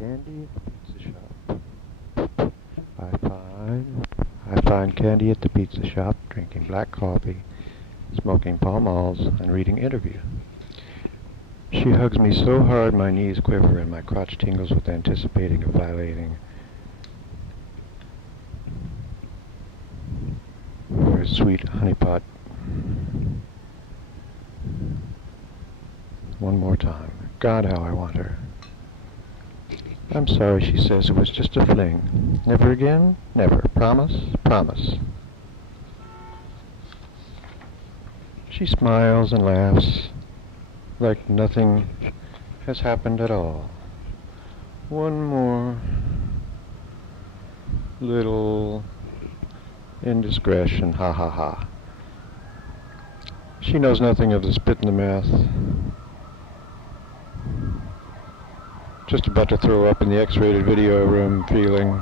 candy at the pizza shop. I find candy at the pizza shop, drinking black coffee, smoking Pall Malls, and reading Interview. She hugs me so hard my knees quiver and my crotch tingles with anticipating of violating her sweet honeypot. One more time. God, how I want her. I'm sorry, she says. It was just a fling. Never again? Never. Promise? Promise. She smiles and laughs like nothing has happened at all. One more little indiscretion. Ha ha ha. She knows nothing of the spit in the mouth. Just about to throw up in the X-rated video room feeling.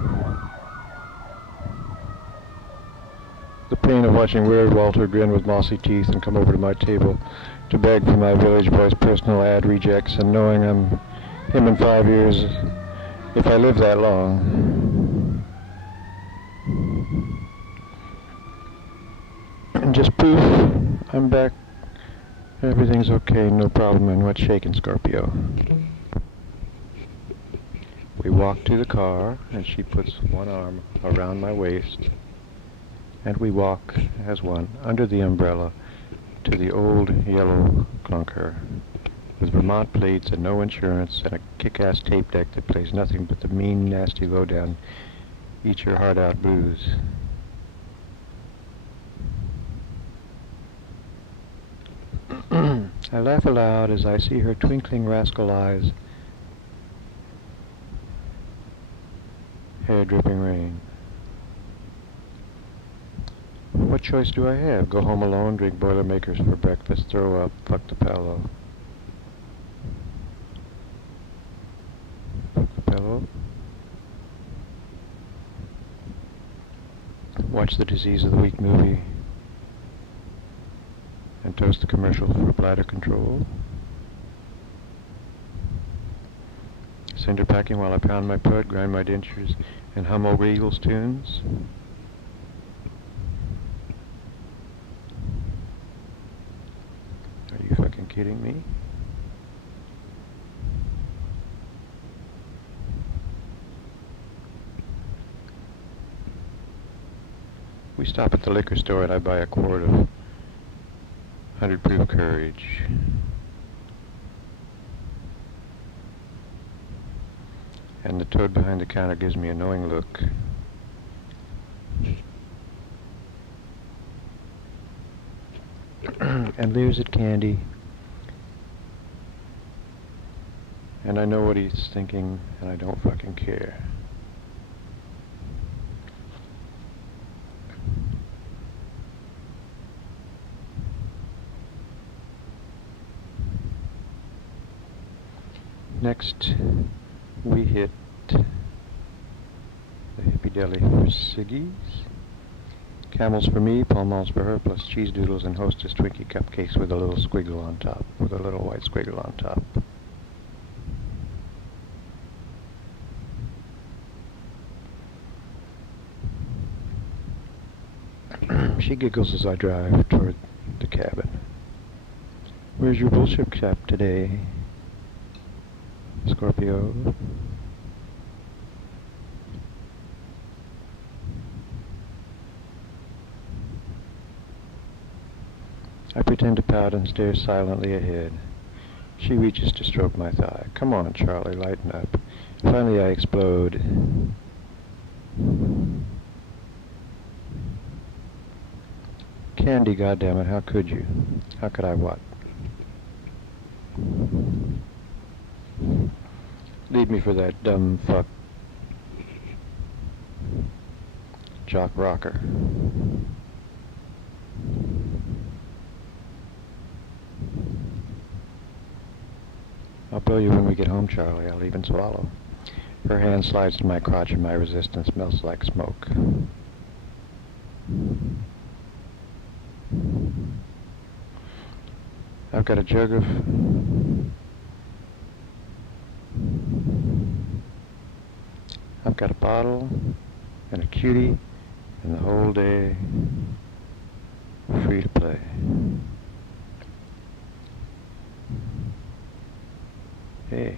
The pain of watching Weird Walter grin with mossy teeth and come over to my table to beg for my Village Voice personal ad rejects, and knowing I'm him in 5 years if I live that long. And just poof, I'm back. Everything's okay, no problem, and what's shaking, Scorpio? We walk to the car, and she puts one arm around my waist, and we walk as one under the umbrella to the old yellow clunker with Vermont plates and no insurance and a kick-ass tape deck that plays nothing but the mean, nasty, low-down, eat-your-heart-out blues. I laugh aloud as I see her twinkling rascal eyes, hair dripping rain. What choice do I have? Go home alone, drink Boilermakers for breakfast, throw up, fuck the pillow. Fuck the pillow. Watch the Disease of the Week movie and toast the commercial for bladder control. Cinder packing while I pound my pud, grind my dentures, and hum old Eagles tunes. Are you fucking kidding me? We stop at the liquor store and I buy a quart of 100 proof courage. And the toad behind the counter gives me a knowing look. And leers at Candy. And I know what he's thinking, and I don't fucking care. Next, we hit the Hippie Deli for ciggies. Camels for me, Pall Malls for her, plus cheese doodles and Hostess Twinkie cupcakes with a little squiggle on top, with a little white squiggle on top. She giggles as I drive toward the cabin. Where's your bullshit cap today, Scorpio? I pretend to pout and stare silently ahead. She reaches to stroke my thigh. Come on, Charlie, lighten up. Finally I explode. Candy, goddammit, how could you? How could I what? Leave me for that dumb fuck jock rocker. I'll bill you when we get home, Charlie. I'll even swallow. Her hand slides to my crotch and my resistance melts like smoke. I've got a jug of I've got a bottle and a cutie and the whole day free to play. Hey.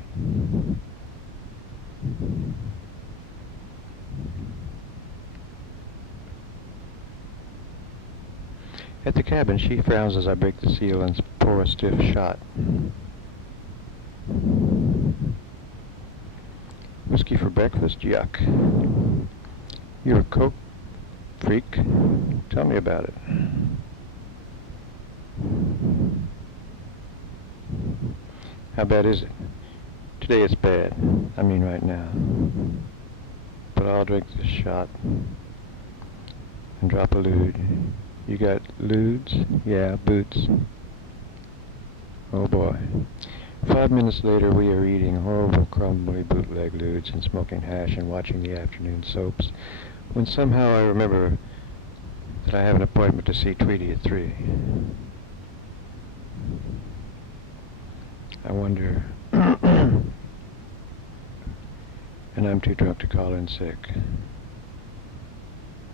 At the cabin, she frowns as I break the seal and pour a stiff shot. Whiskey for breakfast? Yuck. You're a Coke freak? Tell me about it. How bad is it? Today it's bad. I mean right now. But I'll drink this shot and drop a lewd. You got lewds? Yeah, boots. Oh boy. 5 minutes later we are eating horrible crumbly bootleg lewds and smoking hash and watching the afternoon soaps, when somehow I remember that I have an appointment to see Tweety at 3. I wonder, and I'm too drunk to call in sick.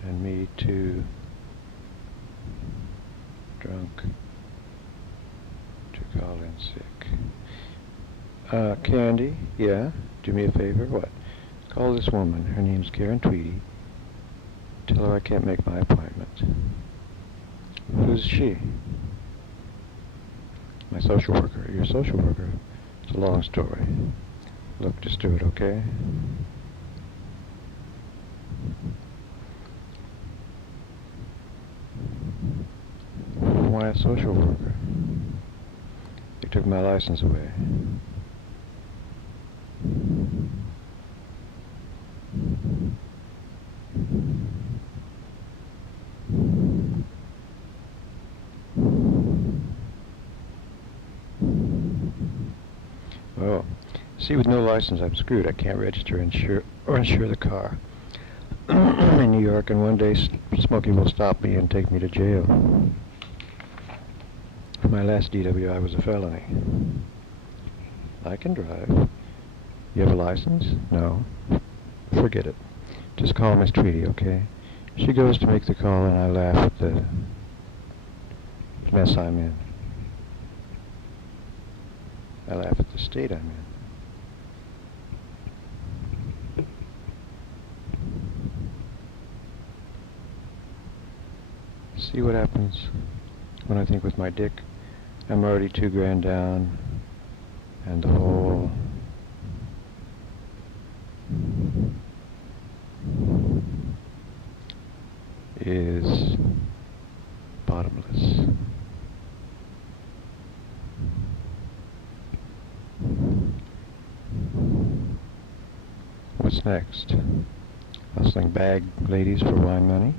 And me too drunk to call in sick. Candy? Yeah? Do me a favor? What? Call this woman. Her name's Karen Tweedy. Tell her I can't make my appointment. Who's she? My social worker. Your social worker? It's a long story. Look, just do it, okay? Why a social worker? They took my license away. Oh, see, with no license, I'm screwed. I can't register or insure the car. I'm in New York, and one day Smokey will stop me and take me to jail. My last DWI was a felony. I can drive. You have a license? No. Forget it. Just call Miss Tweedy, okay? She goes to make the call, and I laugh at the mess I'm in. I laugh at the state I'm in. See what happens when I think with my dick. I'm already $2,000 down, and the whole is bottomless. What's next? Hustling bag ladies for wine money.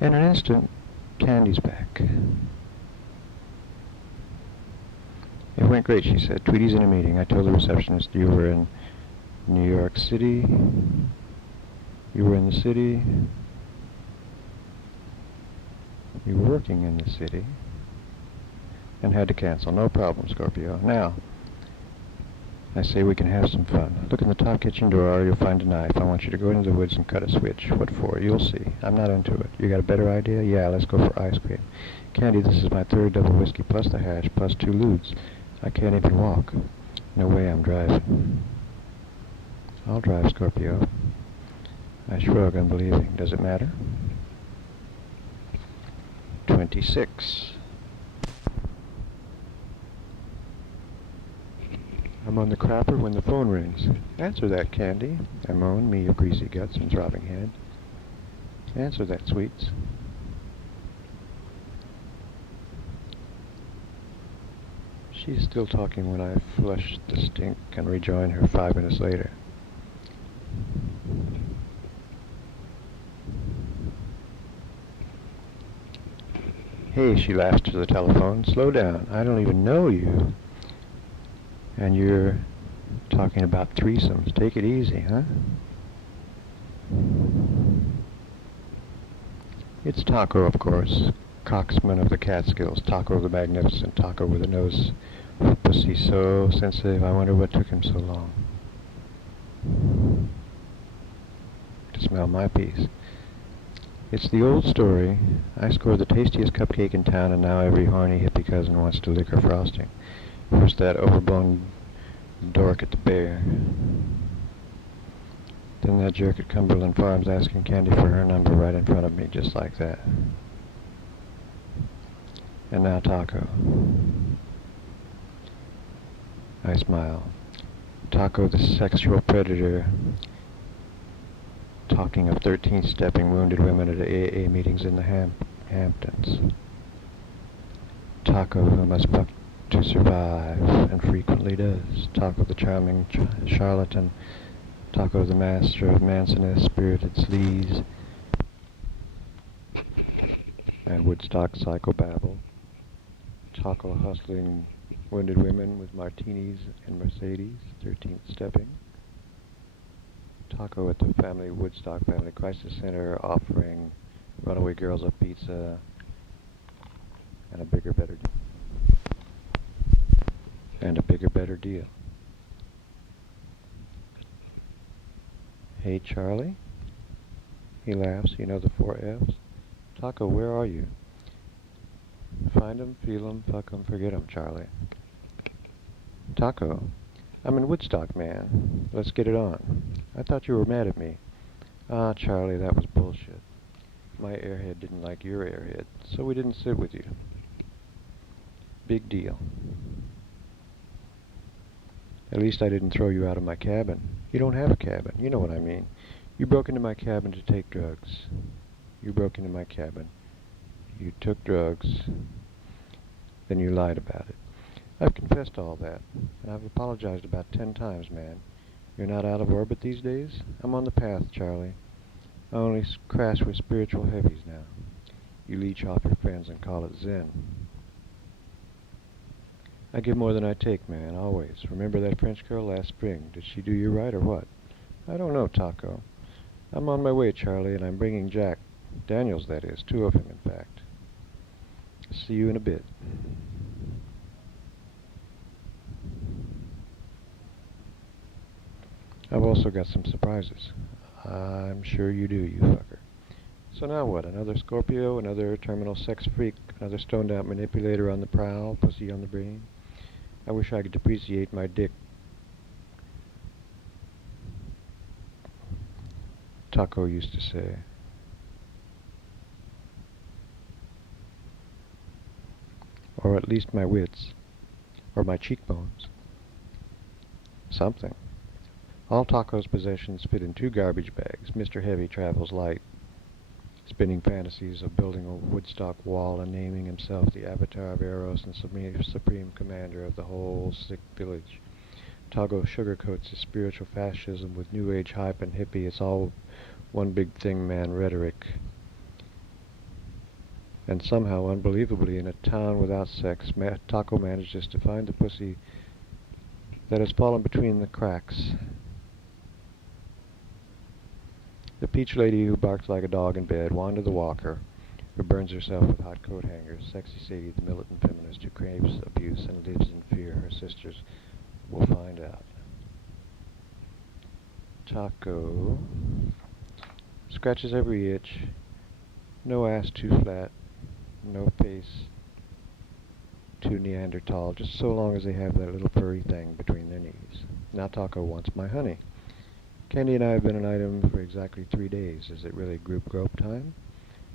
In an instant, Candy's back. It went great, she said. Tweety's in a meeting. I told the receptionist you were in New York City. You were in the city. You were working in the city. And had to cancel. No problem, Scorpio. Now, I say we can have some fun. Look in the top kitchen drawer. You'll find a knife. I want you to go into the woods and cut a switch. What for? You'll see. I'm not into it. You got a better idea? Yeah, let's go for ice cream. Candy, this is my third double whiskey plus the hash plus 2 lewds. I can't even walk. No way I'm driving. I'll drive, Scorpio. I shrug, unbelieving. Does it matter? 26. I'm on the crapper when the phone rings. Answer that, Candy. I moan, me of greasy guts and throbbing head. Answer that, sweets. She's still talking when I flush the stink and rejoin her 5 minutes later. Hey, she laughs to the telephone. Slow down. I don't even know you. And you're talking about threesomes. Take it easy, huh? It's Taco, of course. Coxman of the Catskills. Taco the Magnificent. Taco with a nose for pussy so sensitive. I wonder what took him so long. smell my piece. It's the old story. I scored the tastiest cupcake in town, and now every horny hippie cousin wants to lick her frosting. First that overblown dork at the Bear. Then that jerk at Cumberland Farms asking Candy for her number right in front of me, just like that. And now Taco. I smile. Taco, the sexual predator, talking of 13th-stepping wounded women at AA meetings in the Hamptons. Taco, who must fuck to survive, and frequently does. Taco, the charming charlatan. Taco, the master of Mansonist spirited sleaze and Woodstock psychobabble. Taco, hustling wounded women with martinis and Mercedes, 13th stepping. Taco at the Woodstock Family Crisis Center, offering runaway girls a pizza and a bigger, better deal. Hey, Charlie? He laughs. You know the 4 F's? Taco, where are you? Find 'em, feel 'em, fuck 'em, forget 'em, Charlie. Taco, I'm in Woodstock, man. Let's get it on. I thought you were mad at me. Ah, Charlie, that was bullshit. My airhead didn't like your airhead, so we didn't sit with you. Big deal. At least I didn't throw you out of my cabin. You don't have a cabin. You know what I mean. You broke into my cabin to take drugs. You broke into my cabin. You took drugs. Then you lied about it. I've confessed to all that, and I've apologized about 10 times, man. You're not out of orbit these days? I'm on the path, Charlie. I only crash with spiritual heavies now. You leech off your friends and call it Zen. I give more than I take, man, always. Remember that French girl last spring? Did she do you right or what? I don't know, Taco. I'm on my way, Charlie, and I'm bringing Jack. Daniels, that is. 2 of him, in fact. See you in a bit. I've also got some surprises. I'm sure you do, you fucker. So now what? Another Scorpio, another terminal sex freak, another stoned-out manipulator on the prowl, pussy on the brain? I wish I could depreciate my dick. Taco used to say. Or at least my wits. Or my cheekbones. Something. All Taco's possessions fit in 2 garbage bags. Mr. Heavy travels light, spinning fantasies of building a Woodstock wall and naming himself the avatar of Eros and supreme commander of the whole sick village. Taco sugarcoats his spiritual fascism with New Age hype and hippie. It's all one big thing, man, rhetoric. And somehow, unbelievably, in a town without sex, Taco manages to find the pussy that has fallen between the cracks. The peach lady who barks like a dog in bed, Wanda the Walker, who burns herself with hot coat hangers, Sexy Sadie the militant feminist who craves abuse and lives in fear her sisters will find out. Taco scratches every itch, no ass too flat, no face too Neanderthal, just so long as they have that little furry thing between their knees. Now Taco wants my honey. Candy and I have been an item for exactly 3 days. Is it really group grope time?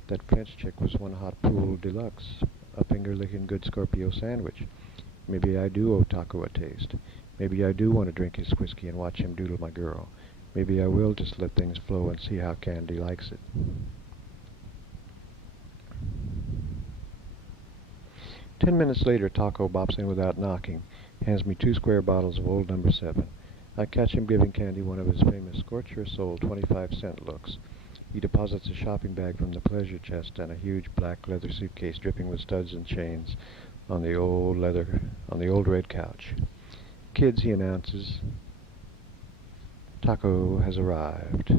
That French chick was one hot pool deluxe, a finger-licking good Scorpio sandwich. Maybe I do owe Taco a taste. Maybe I do want to drink his whiskey and watch him doodle my girl. Maybe I will just let things flow and see how Candy likes it. Ten minutes later, Taco bops in without knocking, hands me 2 square bottles of old number 7. I catch him giving Candy one of his famous scorch your soul 25-cent looks. He deposits a shopping bag from the pleasure chest and a huge black leather suitcase dripping with studs and chains on the old red couch. Kids, he announces, Taco has arrived.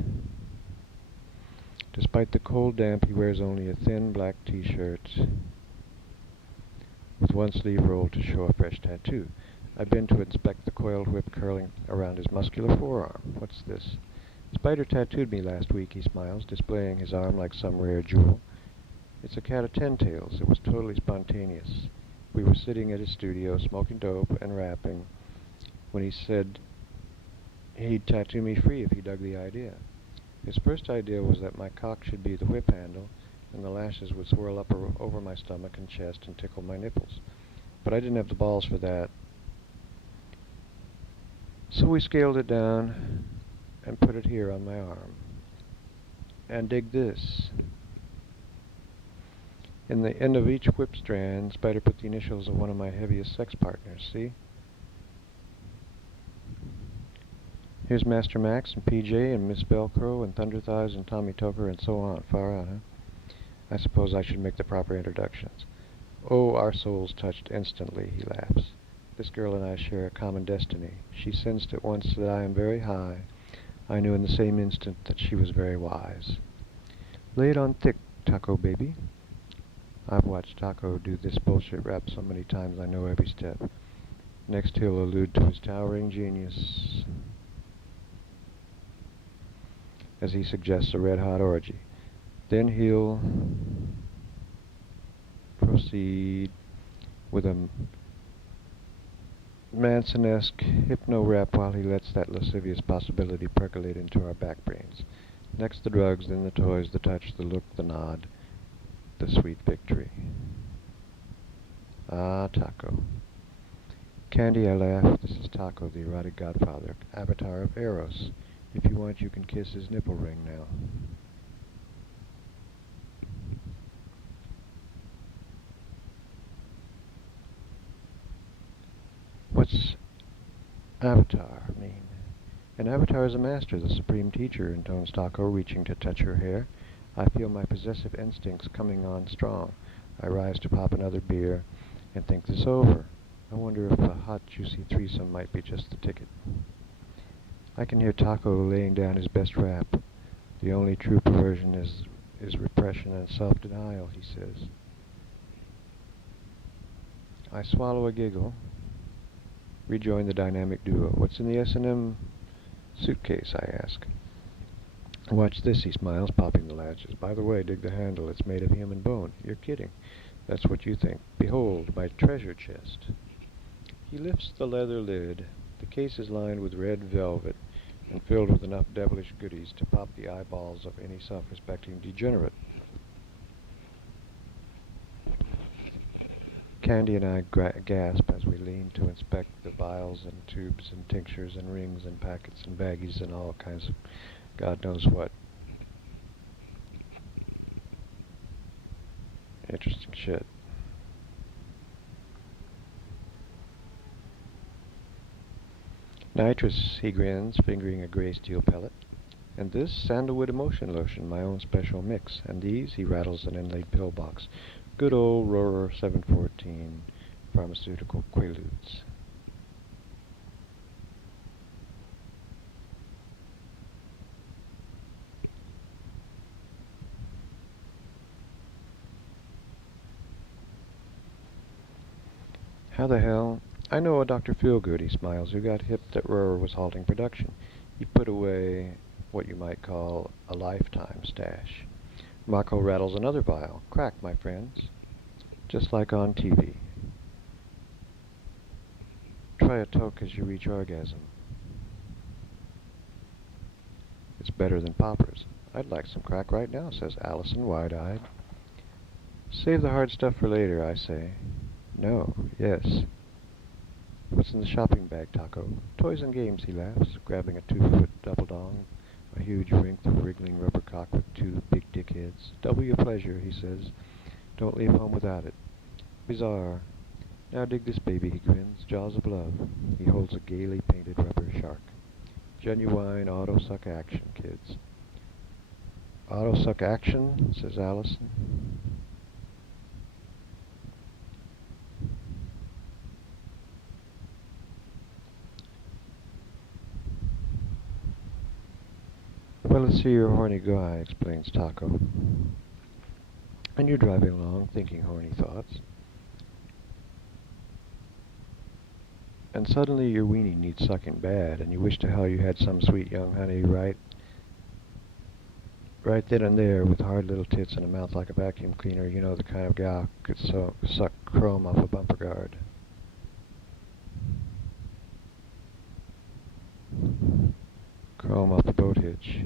Despite the cold damp, he wears only a thin black t-shirt with one sleeve rolled to show a fresh tattoo. I've been to inspect the coiled whip curling around his muscular forearm. What's this? Spider tattooed me last week, he smiles, displaying his arm like some rare jewel. It's a cat of 10 tails. It was totally spontaneous. We were sitting at his studio, smoking dope and rapping, when he said he'd tattoo me free if he dug the idea. His first idea was that my cock should be the whip handle, and the lashes would swirl up over my stomach and chest and tickle my nipples. But I didn't have the balls for that. So we scaled it down and put it here on my arm. And dig this. In the end of each whip strand, Spider put the initials of one of my heaviest sex partners, see? Here's Master Max and PJ and Miss Velcro and Thunder Thighs and Tommy Tucker and so on. Far out, huh? I suppose I should make the proper introductions. Oh, our souls touched instantly, he laughs. This girl and I share a common destiny. She sensed at once that I am very high. I knew in the same instant that she was very wise. Lay it on thick, Taco baby. I've watched Taco do this bullshit rap so many times I know every step. Next he'll allude to his towering genius as he suggests a red-hot orgy. Then he'll proceed with a Manson-esque hypno-rap while he lets that lascivious possibility percolate into our back brains. Next the drugs, then the toys, the touch, the look, the nod, the sweet victory. Ah, Taco. Candy, I laugh. This is Taco, the erotic godfather, avatar of Eros. If you want, you can kiss his nipple ring now. What's avatar mean? An avatar is a master, the supreme teacher, intones Taco, reaching to touch her hair. I feel my possessive instincts coming on strong. I rise to pop another beer and think this over. I wonder if a hot, juicy threesome might be just the ticket. I can hear Taco laying down his best rap. The only true perversion is repression and self-denial, he says. I swallow a giggle. Rejoin the dynamic duo. What's in the S&M suitcase, I ask. Watch this, he smiles, popping the latches. By the way, dig the handle. It's made of human bone. You're kidding. That's what you think. Behold, my treasure chest. He lifts the leather lid. The case is lined with red velvet and filled with enough devilish goodies to pop the eyeballs of any self-respecting degenerate. Candy and I gasp as we lean to inspect the vials and tubes and tinctures and rings and packets and baggies and all kinds of God knows what. Interesting shit. Nitrous, he grins, fingering a gray steel pellet. And this, sandalwood emotion lotion, my own special mix. And these, he rattles an inlaid pill box. Good old Rohrer 714 pharmaceutical quaaludes. How the hell? I know a Dr. Feelgood, he smiles, who got hip that Rohrer was halting production. He put away what you might call a lifetime stash. Marco rattles another vial. Crack, my friends. Just like on TV. Try a toke as you reach orgasm. It's better than poppers. I'd like some crack right now, says Allison, wide-eyed. Save the hard stuff for later, I say. No, yes. What's in the shopping bag, Taco? Toys and games, he laughs, grabbing a 2-foot double dong, a huge rink of wriggling rubber cock with 2 big dick heads. Double your pleasure, he says. Don't leave home without it. Bizarre. Now dig this baby, he grins. Jaws of love. He holds a gaily painted rubber shark. Genuine auto-suck action, kids. Auto-suck action, says Allison. Well, let's see your horny guy, explains Taco. And you're driving along, thinking horny thoughts. And suddenly your weenie needs sucking bad, and you wish to hell you had some sweet young honey right Right then and there, with hard little tits and a mouth like a vacuum cleaner, you know the kind of gal could suck chrome off a bumper guard. Chrome off a boat hitch.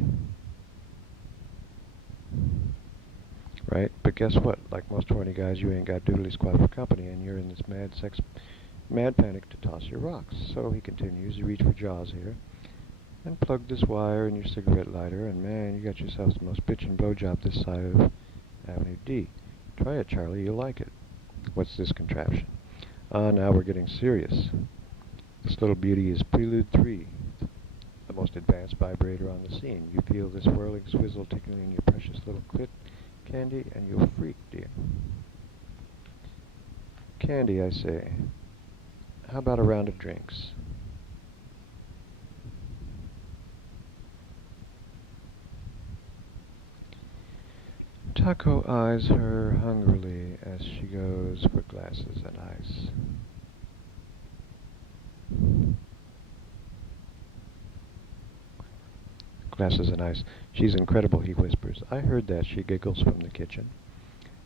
Right? But guess what? Like most horny guys, you ain't got doodly squat for company, and you're in this mad panic to toss your rocks. So he continues, you reach for jaws here, and plug this wire in your cigarette lighter, and man, you got yourself the most bitchin' blowjob this side of Avenue D. Try it, Charlie, you'll like it. What's this contraption? Now we're getting serious. This little beauty is Prelude 3, the most advanced vibrator on the scene. You feel this whirling swizzle tickling your precious little clit, Candy, and you'll freak, dear. Candy, I say, how about a round of drinks? Taco eyes her hungrily as she goes for glasses and ice. Glasses and ice. She's incredible, he whispers. I heard that, she giggles from the kitchen.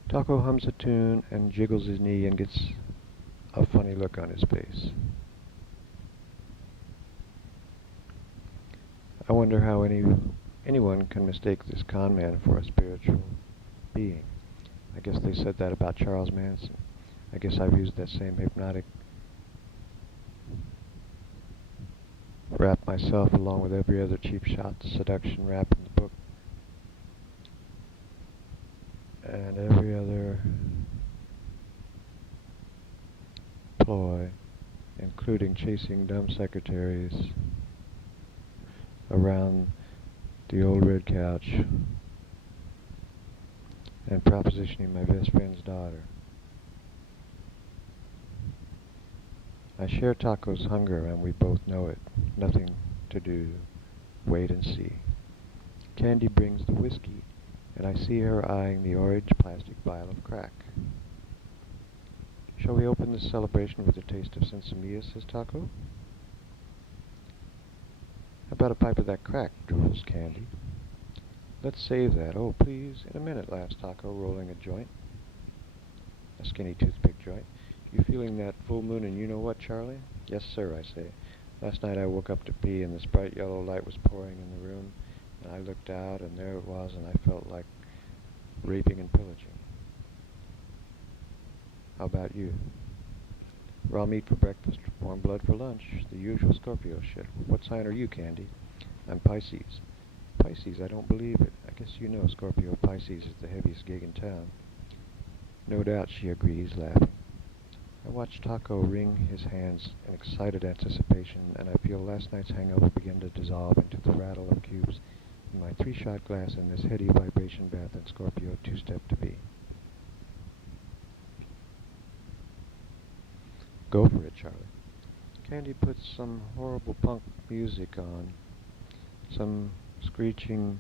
Taco hums a tune and jiggles his knee and gets a funny look on his face. I wonder how anyone can mistake this con man for a spiritual being. I guess they said that about Charles Manson. I guess I've used that same hypnotic rap myself along with every other cheap shot seduction rap in the book. And every other ploy, including chasing dumb secretaries around the old red couch and propositioning my best friend's daughter. I share Taco's hunger, and we both know it. Nothing to do. Wait and see. Candy brings the whiskey, and I see her eyeing the orange plastic vial of crack. Shall we open this celebration with a taste of Sensimilla, says Taco? How about a pipe of that crack, drools Candy. Let's save that. Oh, please, in a minute, laughs Taco, rolling a joint. A skinny toothpick joint. You feeling that full moon and you know what, Charlie? Yes, sir, I say. Last night I woke up to pee and this bright yellow light was pouring in the room, and I looked out and there it was, and I felt like raping and pillaging. How about you? Raw meat for breakfast, warm blood for lunch, the usual Scorpio shit. What sign are you, Candy? I'm Pisces. Pisces, I don't believe it. I guess you know Scorpio Pisces is the heaviest gig in town. No doubt, she agrees, laughing. I watch Taco wring his hands in excited anticipation, and I feel last night's hangover begin to dissolve into the rattle of cubes in my 3-shot glass in this heady vibration bath in Scorpio two-step to be. Go for it, Charlie. Candy puts some horrible punk music on, some screechy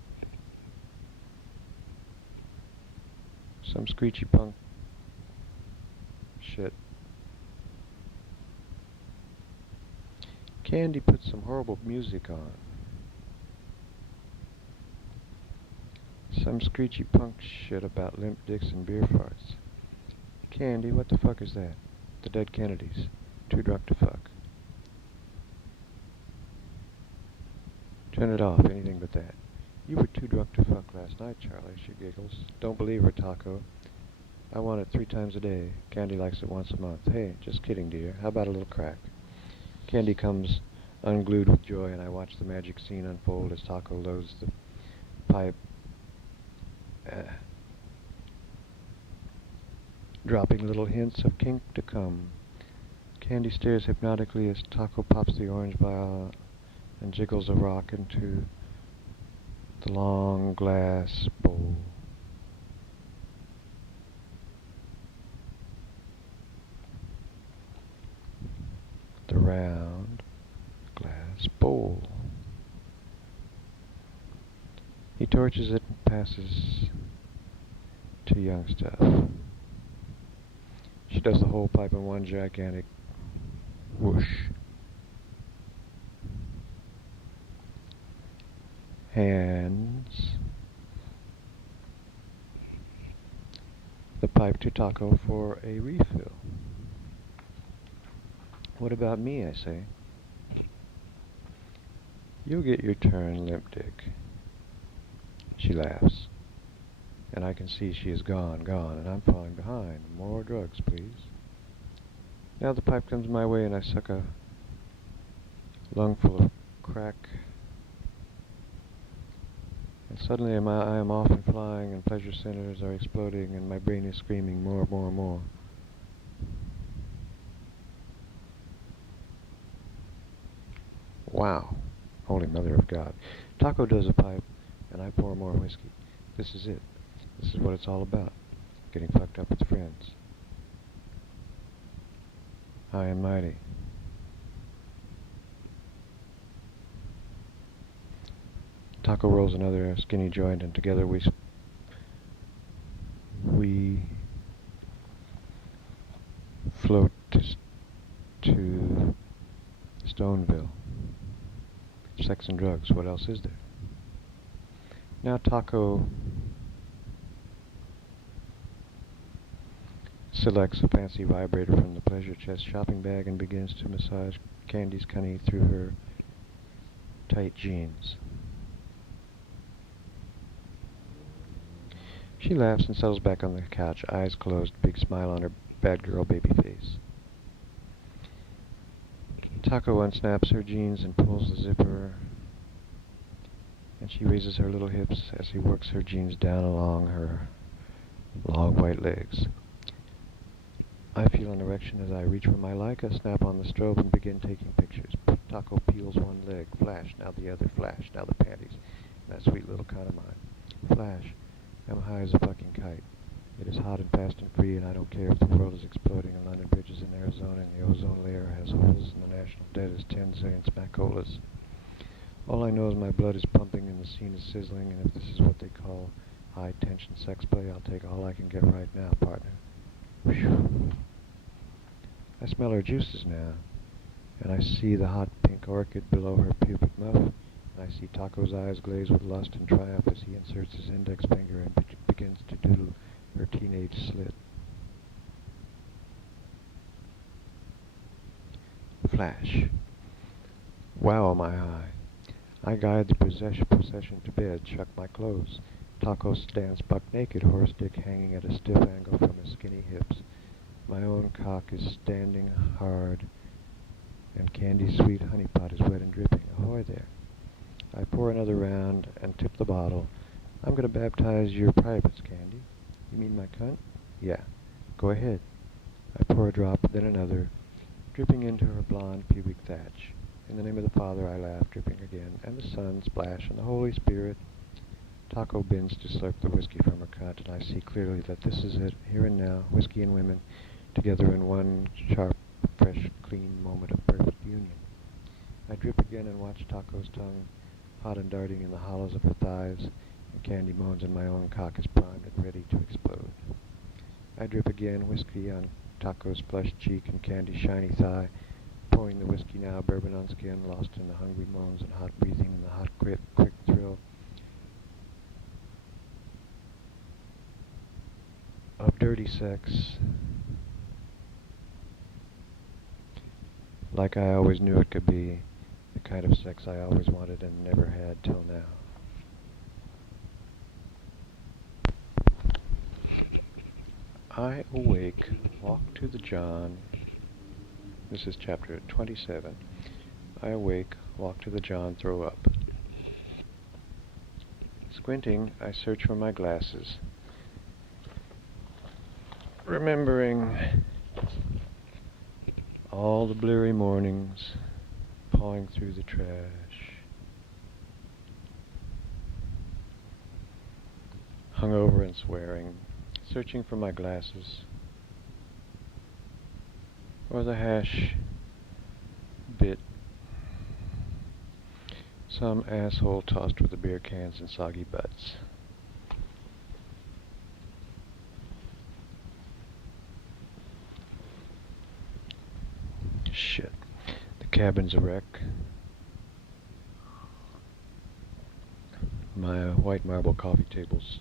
punk shit. Candy puts some horrible music on. Some screechy punk shit about limp dicks and beer farts. Candy, what the fuck is that? The Dead Kennedys. Too drunk to fuck. Turn it off, anything but that. You were too drunk to fuck last night, Charlie, she giggles. Don't believe her, Taco. I want it 3 times a day. Candy likes it once a month. Hey, just kidding, dear. How about a little crack? Candy comes unglued with joy, and I watch the magic scene unfold as Taco loads the pipe, dropping little hints of kink to come. Candy stares hypnotically as Taco pops the orange vial and jiggles a rock into the long glass bowl. The round glass bowl. He torches it and passes to Young Stuff. She does the whole pipe in one gigantic whoosh. Hands the pipe to Taco for a refill. What about me, I say? You'll get your turn, limp dick. She laughs, and I can see she is gone, and I'm falling behind. More drugs, please. Now the pipe comes my way, and I suck a lungful of crack. And suddenly I am off and flying, and pleasure centers are exploding, and my brain is screaming more, more, more. Wow. Holy Mother of God. Taco does a pipe, and I pour more whiskey. This is it. This is what it's all about. Getting fucked up with friends. High and mighty. Taco rolls another skinny joint, and together we float to Stoneville. Sex and drugs. What else is there? Now Taco selects a fancy vibrator from the pleasure chest shopping bag and begins to massage Candy's cunny through her tight jeans. She laughs and settles back on the couch, eyes closed, big smile on her bad girl baby face. Taco unsnaps her jeans and pulls the zipper, and she raises her little hips as he works her jeans down along her long white legs. I feel an erection as I reach for my Leica, snap on the strobe, and begin taking pictures. Taco peels one leg, flash, now the other, flash, now the panties, that sweet little cut of mine. Flash, I'm high as a fucking kite. It is hot and fast and free, and I don't care if the world is exploding in London bridges in Arizona and the ozone layer has holes and the national debt is 10 zillion smackolas. All I know is my blood is pumping and the scene is sizzling, and if this is what they call high-tension sex play, I'll take all I can get right now, partner. Whew. I smell her juices now, and I see the hot pink orchid below her pubic muff, and I see Taco's eyes glaze with lust and triumph as he inserts his index finger and begins to doodle her teenage slit. Flash. Wow, am I high. I guide the procession to bed, chuck my clothes. Taco stands buck naked, horse dick hanging at a stiff angle from his skinny hips. My own cock is standing hard, and Candy's sweet honey pot is wet and dripping. Ahoy there. I pour another round and tip the bottle. I'm going to baptize your privates, Candy. You mean my cunt? Yeah. Go ahead. I pour a drop, then another, dripping into her blonde pubic thatch. In the name of the Father, I laugh, dripping again, and the Son, splash, and the Holy Spirit. Taco bends to slurp the whiskey from her cunt, and I see clearly that this is it, here and now, whiskey and women, together in one sharp, fresh, clean moment of perfect union. I drip again and watch Taco's tongue, hot and darting in the hollows of her thighs, and Candy moans and my own cock is primed and ready to explode. I drip again, whiskey on Taco's flushed cheek and Candy's shiny thigh, pouring the whiskey now, bourbon on skin, lost in the hungry moans and hot breathing and the hot, quick thrill of dirty sex, like I always knew it could be, the kind of sex I always wanted and never had till now. I awake, walk to the John. This is chapter 27. I awake, walk to the John, throw up. Squinting, I search for my glasses, remembering all the bleary mornings, pawing through the trash, hungover and swearing, searching for my glasses, or the hash bit some asshole tossed with the beer cans and soggy butts. Shit. The cabin's a wreck. My white marble coffee table's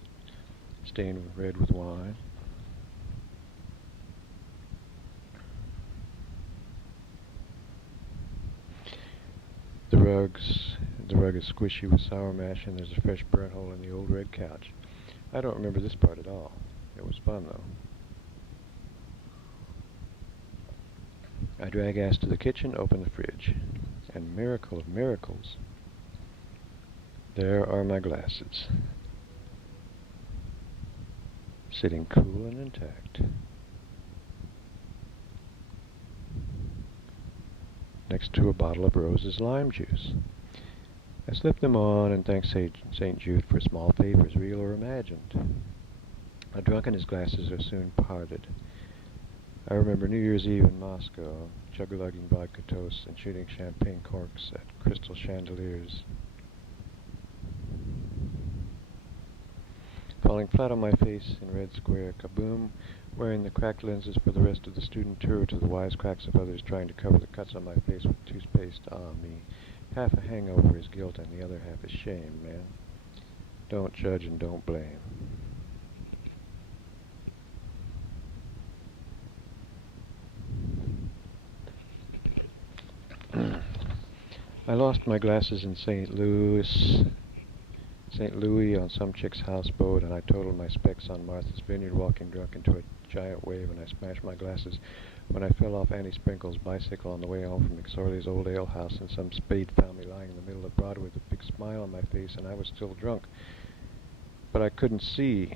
stained red with wine. The rug is squishy with sour mash, and there's a fresh burnt hole in the old red couch. I don't remember this part at all. It was fun, though. I drag ass to the kitchen, open the fridge, and miracle of miracles, there are my glasses, sitting cool and intact, next to a bottle of Rose's lime juice. I slip them on and thank St. Jude for small favors, real or imagined. A drunk and his glasses are soon parted. I remember New Year's Eve in Moscow, chug-a-lugging vodka toasts and shooting champagne corks at crystal chandeliers. Falling flat on my face in Red Square, kaboom, wearing the cracked lenses for the rest of the student tour to the wisecracks of others trying to cover the cuts on my face with toothpaste. Ah, me. Half a hangover is guilt and the other half is shame, man. Don't judge and don't blame. I lost my glasses in St. Louis on some chick's houseboat, and I totaled my specs on Martha's Vineyard walking drunk into a giant wave, and I smashed my glasses when I fell off Annie Sprinkle's bicycle on the way home from McSorley's old ale house, and some spade found me lying in the middle of Broadway with a big smile on my face, and I was still drunk. But I couldn't see.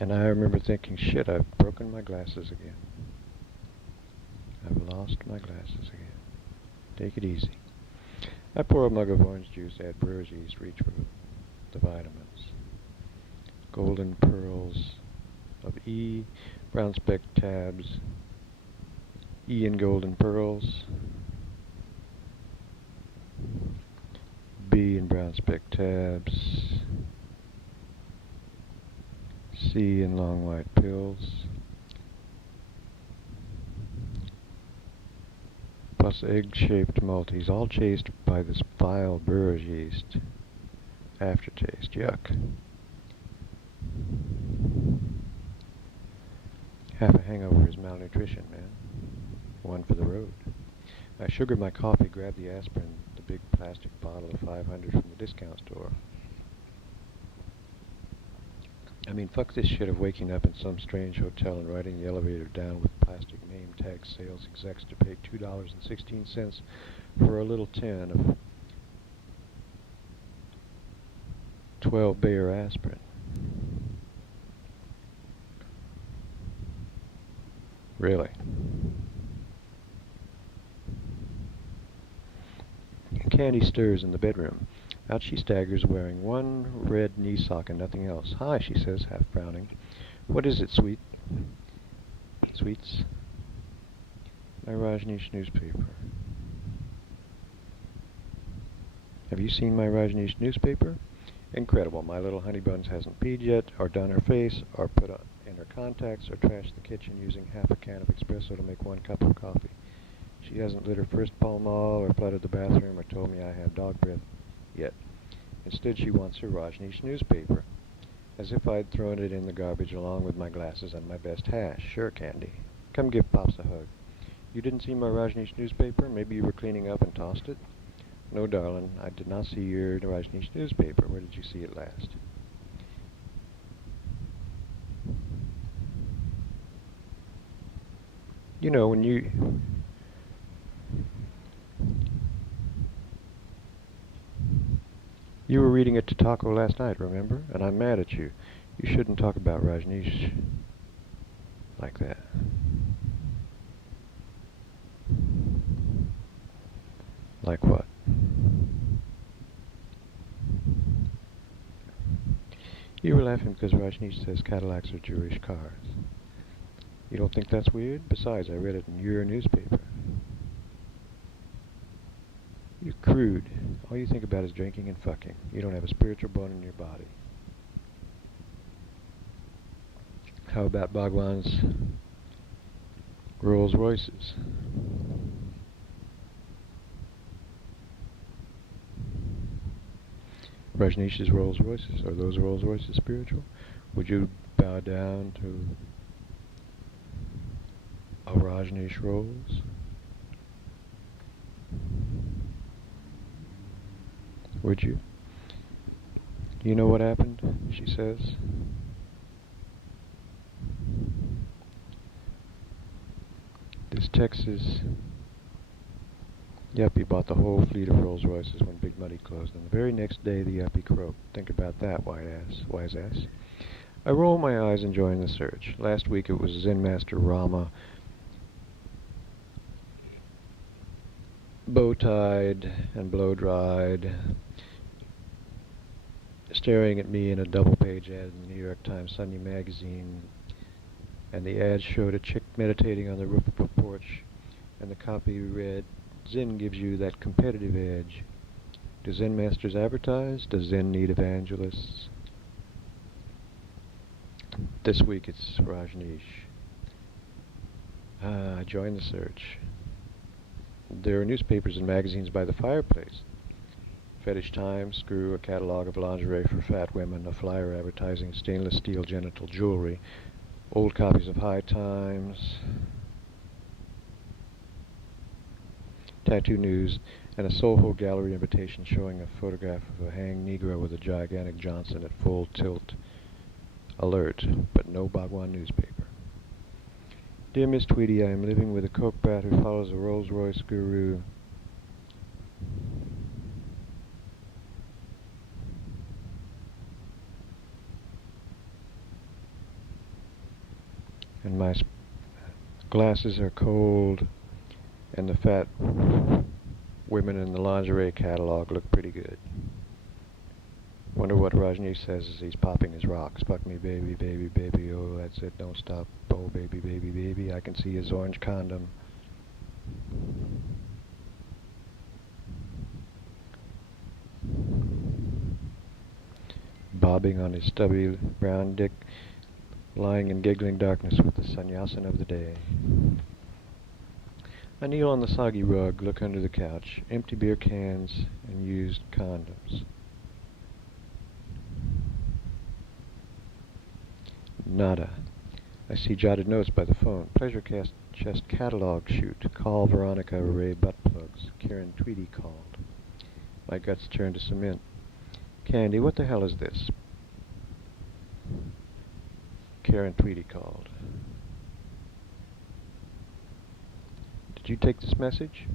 And I remember thinking, shit, I've broken my glasses again. I've lost my glasses again. Take it easy. I pour a mug of orange juice, add brewer's yeast, reach for the vitamins. Golden pearls of E, brown speck tabs, E in golden pearls, B in brown speck tabs, C in long white pills, plus egg-shaped multis, all chased by this vile brewer's yeast. Aftertaste, yuck. Half a hangover is malnutrition, man. One for the road. I sugared my coffee, grabbed the aspirin, the big plastic bottle of 500 from the discount store. I mean, fuck this shit of waking up in some strange hotel and riding the elevator down with plastic name tag sales execs to pay $2.16 for a little tin of 12 Bayer aspirin. Really. Candy stirs in the bedroom. Out she staggers, wearing one red knee sock and nothing else. Hi, she says, half frowning. What is it, Sweets? My Rajneesh newspaper. Have you seen my Rajneesh newspaper? Incredible. My little honey buns hasn't peed yet, or done her face, or put in her contacts, or trashed the kitchen using half a can of espresso to make 1 cup of coffee. She hasn't lit her first Pall Mall, or flooded the bathroom, or told me I have dog breath yet. Instead, she wants her Rajneesh newspaper, as if I'd thrown it in the garbage along with my glasses and my best hash. Sure, Candy. Come give Pops a hug. You didn't see my Rajneesh newspaper? Maybe you were cleaning up and tossed it? No, darling, I did not see your Rajneesh newspaper. Where did you see it last? You know, when you were reading it to Taco last night, remember? And I'm mad at you. You shouldn't talk about Rajneesh like that. Like what? You were laughing because Rajneesh says Cadillacs are Jewish cars. You don't think that's weird? Besides, I read it in your newspaper. You're crude. All you think about is drinking and fucking. You don't have a spiritual bone in your body. How about Bhagwan's Rolls Royces? Rajneesh's Rolls Royces. Are those Rolls Royces spiritual? Would you bow down to a Rajneesh rose. Would you? You know what happened? She says. This Texas yuppie bought the whole fleet of Rolls Royces when Big Money closed, and the very next day the yuppie croaked. Think about that, wise ass. I roll my eyes enjoying the search. Last week it was Zen Master Rama, bow-tied and blow-dried, staring at me in a double-page ad in the New York Times Sunday magazine, and the ad showed a chick meditating on the roof of a porch, and the copy read, Zen gives you that competitive edge. Do Zen masters advertise? Does Zen need evangelists? This week it's Rajneesh. I joined the search. There are newspapers and magazines by the fireplace. Fetish Time, Screw, a catalog of lingerie for fat women, a flyer advertising stainless steel genital jewelry, old copies of High Times, Tattoo News, and a Soho gallery invitation showing a photograph of a hanged Negro with a gigantic Johnson at full tilt. Alert, but no Bhagwan newspaper. Dear Miss Tweedy, I am living with a coke bat who follows a Rolls-Royce guru. And my glasses are cold, and the fat women in the lingerie catalog look pretty good. Wonder what Rajneesh says as he's popping his rocks. Fuck me, baby, baby, baby, oh, that's it, don't stop. Oh, baby, baby, baby, I can see his orange condom. Bobbing on his stubby brown dick, lying in giggling darkness with the sannyasin of the day. I kneel on the soggy rug, look under the couch, empty beer cans and used condoms. Nada. I see jotted notes by the phone. Pleasure chest catalog shoot. Call Veronica Array butt plugs. Karen Tweedy called. My guts turn to cement. Candy, what the hell is this? Karen Tweedy called. Did you take this message?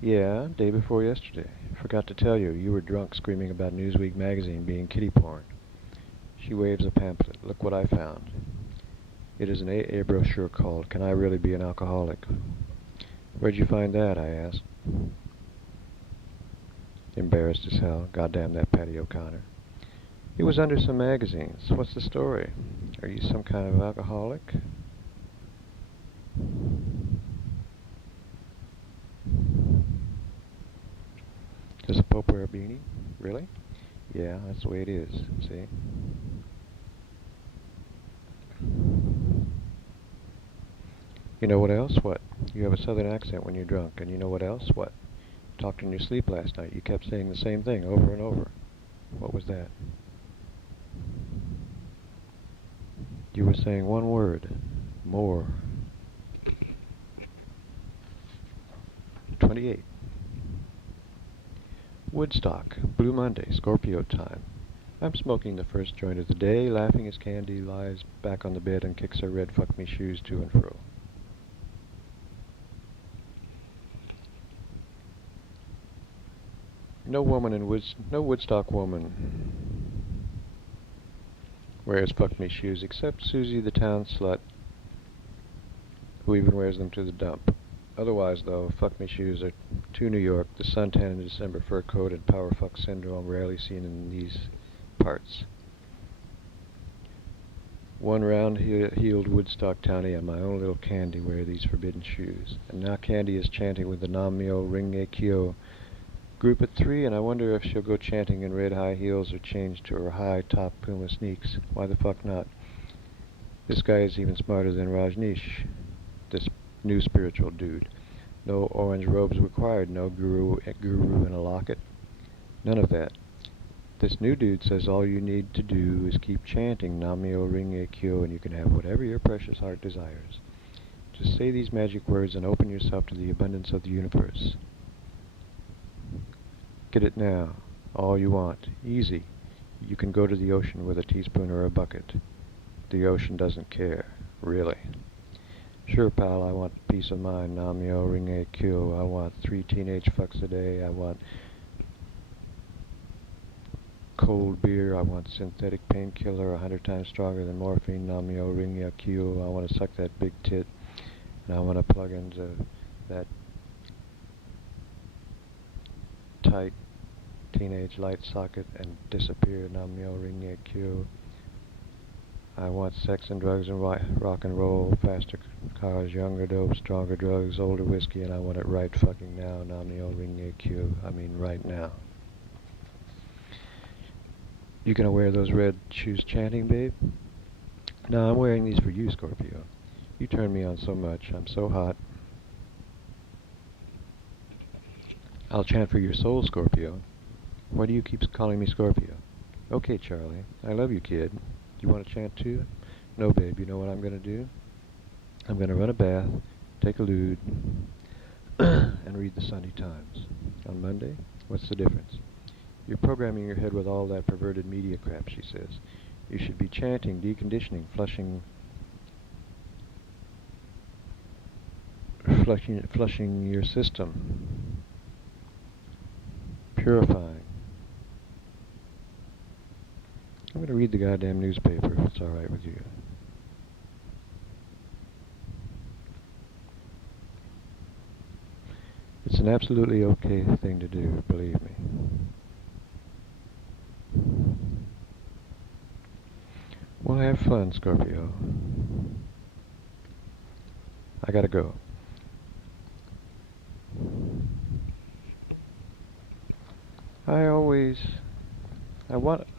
Yeah, day before yesterday. Forgot to tell you, you were drunk screaming about Newsweek magazine being kiddie porn. She waves a pamphlet. Look what I found. It is an AA brochure called, Can I Really Be an Alcoholic? Where'd you find that? I asked. Embarrassed as hell. Goddamn that Patty O'Connor. It was under some magazines. What's the story? Are you some kind of alcoholic? Does the Pope wear a beanie? Really? Yeah, that's the way it is, see? You know what else? What? You have a southern accent when you're drunk. And you know what else? What? Talked in your sleep last night. You kept saying the same thing over and over. What was that? You were saying one word. More. 28. Woodstock, Blue Monday, Scorpio time. I'm smoking the first joint of the day, laughing as Candy lies back on the bed and kicks her red fuck me shoes to and fro. No Woodstock woman wears fuck me shoes except Susie the town slut, who even wears them to the dump. Otherwise, though, fuck me shoes are too New York, the suntan in December fur coat and power fuck syndrome rarely seen in these parts. One round-heeled Woodstock townie and my own little Candy wear these forbidden shoes. And now Candy is chanting with the Nam-myo Ring-a-kyo group at 3, and I wonder if she'll go chanting in red high heels or change to her high-top Puma sneaks. Why the fuck not? This guy is even smarter than Rajneesh, this new spiritual dude. No orange robes required, no guru in a locket. None of that. This new dude says all you need to do is keep chanting Nam-myo Ring-a-kyo and you can have whatever your precious heart desires. Just say these magic words and open yourself to the abundance of the universe. Get it now. All you want. Easy. You can go to the ocean with a teaspoon or a bucket. The ocean doesn't care. Really. Sure, pal, I want peace of mind. Namyo Ringe Kyo. I want 3 teenage fucks a day. I want cold beer. I want synthetic painkiller 100 times stronger than morphine. Namyo Ringe Kyo. I want to suck that big tit. And I want to plug into that tight teenage light socket and disappear. Namyo Ringe Kyo. I want sex and drugs and rock and roll, faster cars, younger dope, stronger drugs, older whiskey, and I want it right fucking now. Namyo Ringe Kyo. I mean right now. You gonna wear those red shoes chanting, babe? No, I'm wearing these for you, Scorpio. You turn me on so much. I'm so hot. I'll chant for your soul, Scorpio. Why do you keep calling me Scorpio? Okay, Charlie. I love you, kid. You want to chant too? No, babe. You know what I'm going to do? I'm going to run a bath, take a lewd, and read the Sunday Times. On Monday? What's the difference? You're programming your head with all that perverted media crap, she says. You should be chanting, deconditioning, flushing your system, purifying. I'm going to read the goddamn newspaper if it's all right with you. It's an absolutely okay thing to do, believe me. Well, have fun, Scorpio. I gotta go.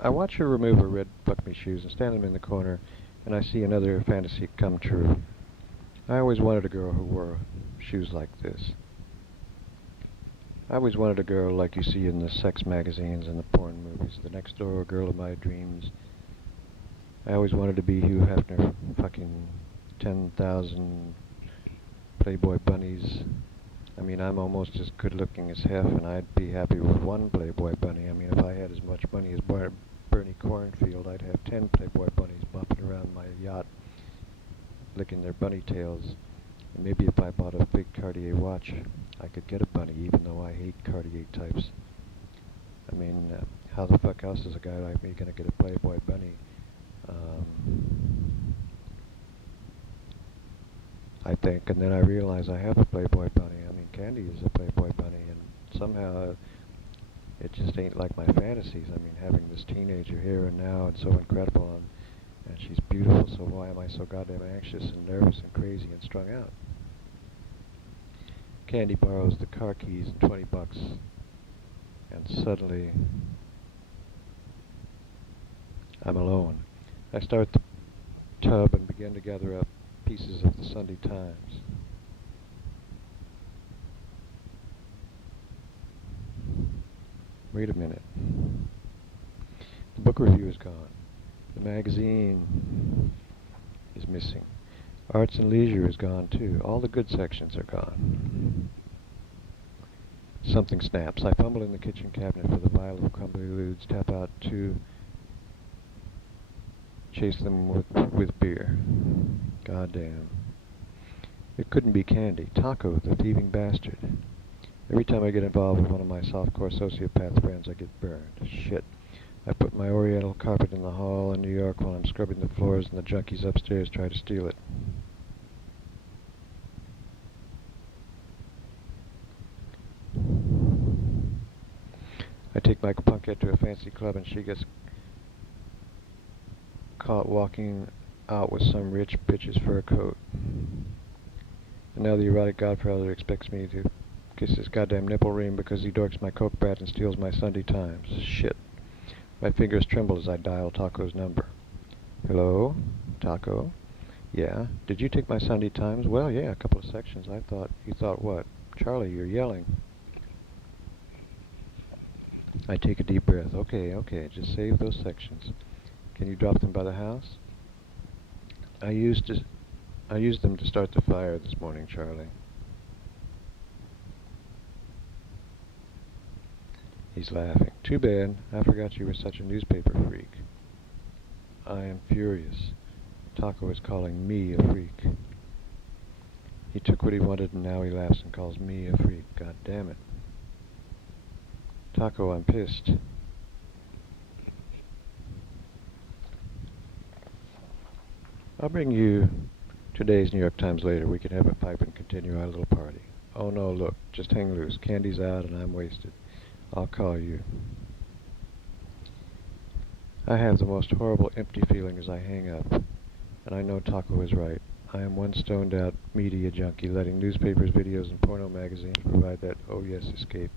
I watch her remove her red buck-me shoes and stand them in the corner, and I see another fantasy come true. I always wanted a girl who wore shoes like this. I always wanted a girl like you see in the sex magazines and the porn movies, the next door girl of my dreams. I always wanted to be Hugh Hefner, fucking 10,000 Playboy bunnies. I mean, I'm almost as good looking as Hef, and I'd be happy with one Playboy bunny. I mean, if I had as much money as Bernie Cornfield, I'd have 10 Playboy bunnies bopping around my yacht, licking their bunny tails. And maybe if I bought a big Cartier watch, I could get a bunny, even though I hate Cartier types. I mean, how the fuck else is a guy like me gonna get a Playboy bunny? I think, and then I realize I have a Playboy bunny. I mean, Candy is a Playboy bunny, and somehow it just ain't like my fantasies. I mean, having this teenager here and now and so incredible, and she's beautiful, so why am I so goddamn anxious and nervous and crazy and strung out? Candy borrows the car keys and $20, and suddenly I'm alone. I start the tub and begin to gather up pieces of the Sunday Times. Wait a minute. The book review is gone. The magazine is missing. Arts and Leisure is gone too. All the good sections are gone. Something snaps. I fumble in the kitchen cabinet for the vial of crumbly lewds, tap out 2, chase them with beer. Goddamn. It couldn't be Candy. Taco, the thieving bastard. Every time I get involved with one of my softcore sociopath friends, I get burned. Shit. I put my oriental carpet in the hall in New York while I'm scrubbing the floors, and the junkies upstairs try to steal it. I take my punkette to a fancy club, and she gets caught walking out with some rich bitch's fur coat. And now the erotic godfather expects me to kiss his goddamn nipple ring because he dorks my coke brat and steals my Sunday Times. Shit. My fingers tremble as I dial Taco's number. Hello? Taco? Yeah. Did you take my Sunday Times? Well, yeah, a couple of sections. You thought what? Charlie, you're yelling. I take a deep breath. Okay, just save those sections. Can you drop them by the house? I used I used them to start the fire this morning, Charlie. He's laughing. Too bad. I forgot you were such a newspaper freak. I am furious. Taco is calling me a freak. He took what he wanted and now he laughs and calls me a freak. God damn it. Taco, I'm pissed. I'll bring you today's New York Times later. We can have a pipe and continue our little party. Oh no, look, just hang loose. Candy's out and I'm wasted. I'll call you. I have the most horrible empty feeling as I hang up, and I know Taco is right. I am one stoned out media junkie letting newspapers, videos, and porno magazines provide that oh yes escape.